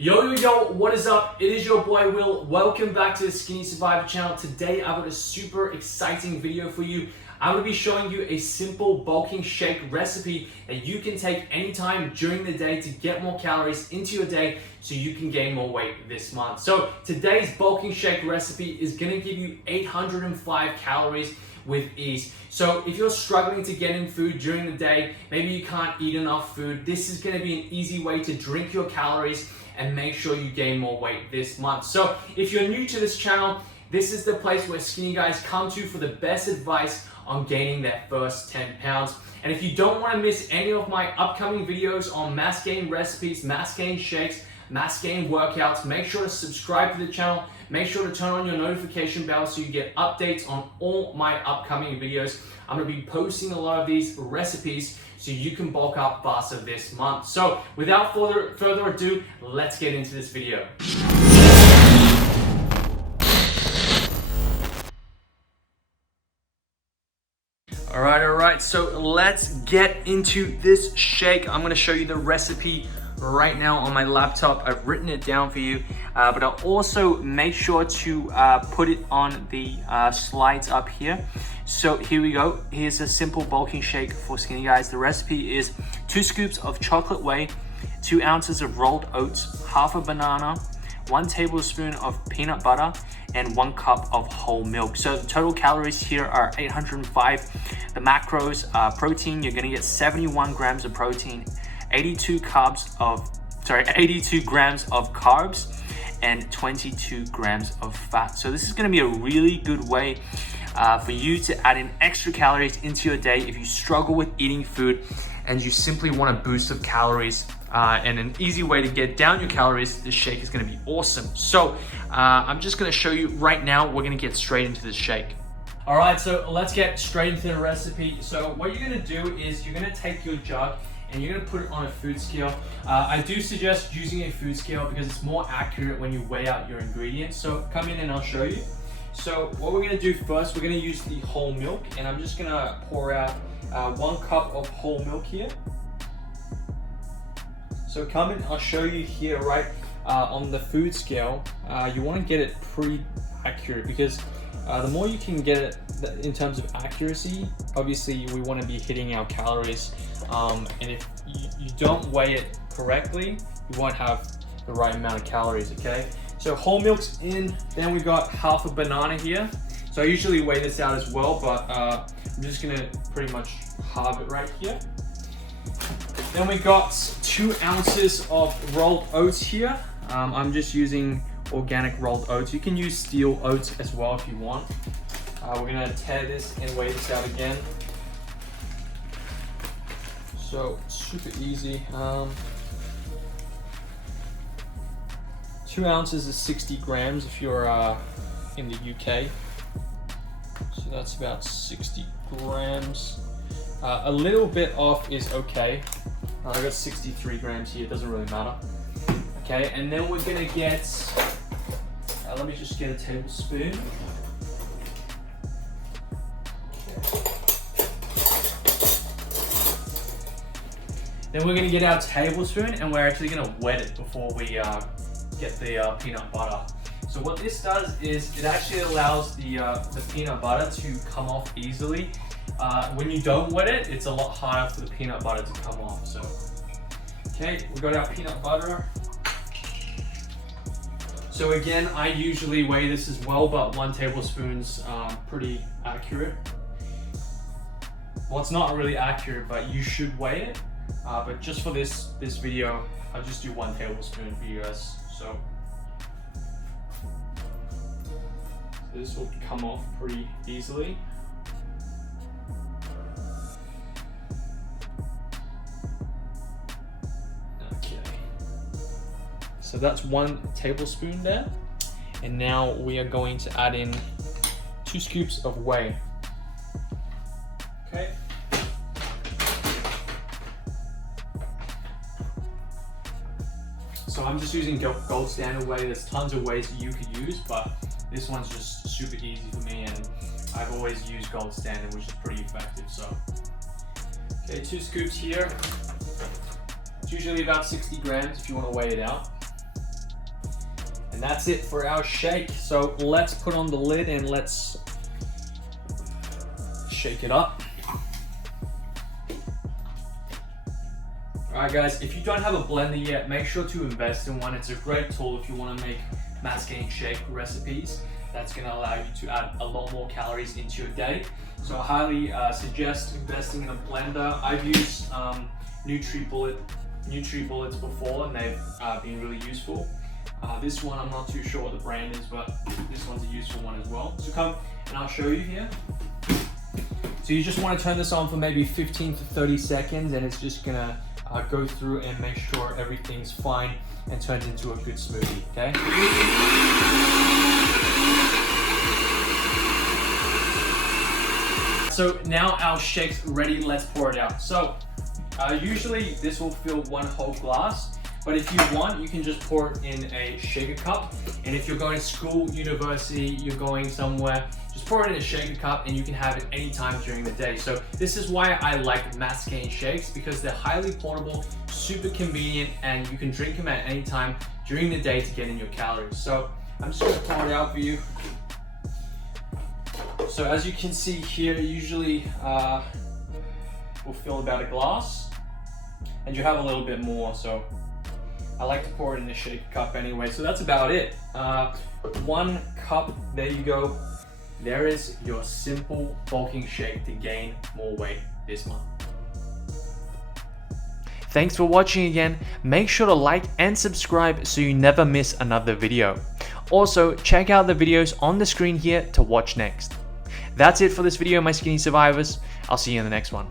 Yo, what is up? It is your boy Will. Welcome back to the Skinny Survivor channel. Today I've got a super exciting video for you. I'm going to be showing you a simple bulking shake recipe that you can take anytime during the day to get more calories into your day so you can gain more weight this month. So today's bulking shake recipe is going to give you 805 calories with ease. So if you're struggling to get in food during the day, maybe you can't eat enough food, this is going to be an easy way to drink your calories and make sure you gain more weight this month. So if you're new to this channel, this is the place where skinny guys come to for the best advice on gaining their first 10 pounds. And if you don't want to miss any of my upcoming videos on mass gain recipes, mass gain shakes, mass gain workouts, make sure to subscribe to the channel. Make sure to turn on your notification bell so you get updates on all my upcoming videos. I'm going to be posting a lot of these recipes so you can bulk up faster this month. So without further ado, let's get into this video. All right, so let's get into this shake. I'm gonna show you the recipe right now on my laptop. I've written it down for you, but I'll also make sure to put it on the slides up here. So here we go. Here's a simple bulking shake for skinny guys. The recipe is 2 scoops of chocolate whey, 2 ounces of rolled oats, half a banana, 1 tablespoon of peanut butter, and 1 cup of whole milk. So the total calories here are 805. The macros, protein, you're gonna get 71 grams of protein, 82 grams of carbs, and 22 grams of fat. So this is gonna be a really good way for you to add in extra calories into your day if you struggle with eating food and you simply want a boost of calories. And an easy way to get down your calories, this shake is gonna be awesome. So I'm just gonna show you right now. We're gonna get straight into this shake. All right, so let's get straight into the recipe. So what you're gonna do is you're gonna take your jug and you're gonna put it on a food scale. I do suggest using a food scale because it's more accurate when you weigh out your ingredients. So come in and I'll show you. So what we're gonna do first, we're gonna use the whole milk, and I'm just gonna pour out 1 cup of whole milk here. So come in, I'll show you here, right, on the food scale, you wanna get it pretty accurate because the more you can get it in terms of accuracy, obviously we wanna be hitting our calories. And if you don't weigh it correctly, you won't have the right amount of calories, okay? So whole milk's in, then we got half a banana here. So I usually weigh this out as well, but I'm just gonna pretty much halve it right here. Then we got 2 ounces of rolled oats here. I'm just using organic rolled oats. You can use steel oats as well if you want. We're gonna tear this and weigh this out again. So super easy. 2 ounces is 60 grams if you're in the UK. So that's about 60 grams. A little bit off is okay. I got 63 grams here, it doesn't really matter. Okay, and then we're gonna get, let me just get a tablespoon. Then we're gonna get our tablespoon and we're actually gonna wet it before we get the peanut butter. So what this does is it actually allows the peanut butter to come off easily. When you don't wet it, it's a lot harder for the peanut butter to come off. So, okay, we got our peanut butter. So again, I usually weigh this as well, but 1 tablespoon's pretty accurate. Well, it's not really accurate, but you should weigh it. But just for this video, I'll just do 1 tablespoon for you guys. So this will come off pretty easily. So that's 1 tablespoon there. And now we are going to add in 2 scoops of whey. Okay. So I'm just using gold standard whey. There's tons of ways that you could use, but this one's just super easy for me, and I've always used gold standard, which is pretty effective. So, okay, 2 scoops here. It's usually about 60 grams if you want to weigh it out. And that's it for our shake. So let's put on the lid and let's shake it up. Alright guys, if you don't have a blender yet, make sure to invest in one. It's a great tool if you want to make mass gain shake recipes. That's going to allow you to add a lot more calories into your day. So I highly suggest investing in a blender. I've used Nutribullets before, and they've been really useful. This one, I'm not too sure what the brand is, but this one's a useful one as well. So come and I'll show you here. So you just want to turn this on for maybe 15 to 30 seconds, and it's just gonna go through and make sure everything's fine and turns into a good smoothie, okay? So now our shake's ready, let's pour it out. So usually this will fill 1 whole glass, but if you want, you can just pour it in a shaker cup. And if you're going to school, university, you're going somewhere, just pour it in a shaker cup and you can have it anytime during the day. So this is why I like mass gain shakes, because they're highly portable, super convenient, and you can drink them at any time during the day to get in your calories. So I'm just gonna pour it out for you. So as you can see here, usually we'll fill about a glass, and you have a little bit more. So I like to pour it in a shaker cup anyway. So that's about it. 1 cup, there you go. There is your simple bulking shake to gain more weight this month. Thanks for watching again. Make sure to like and subscribe so you never miss another video. Also, check out the videos on the screen here to watch next. That's it for this video, my skinny survivors. I'll see you in the next one.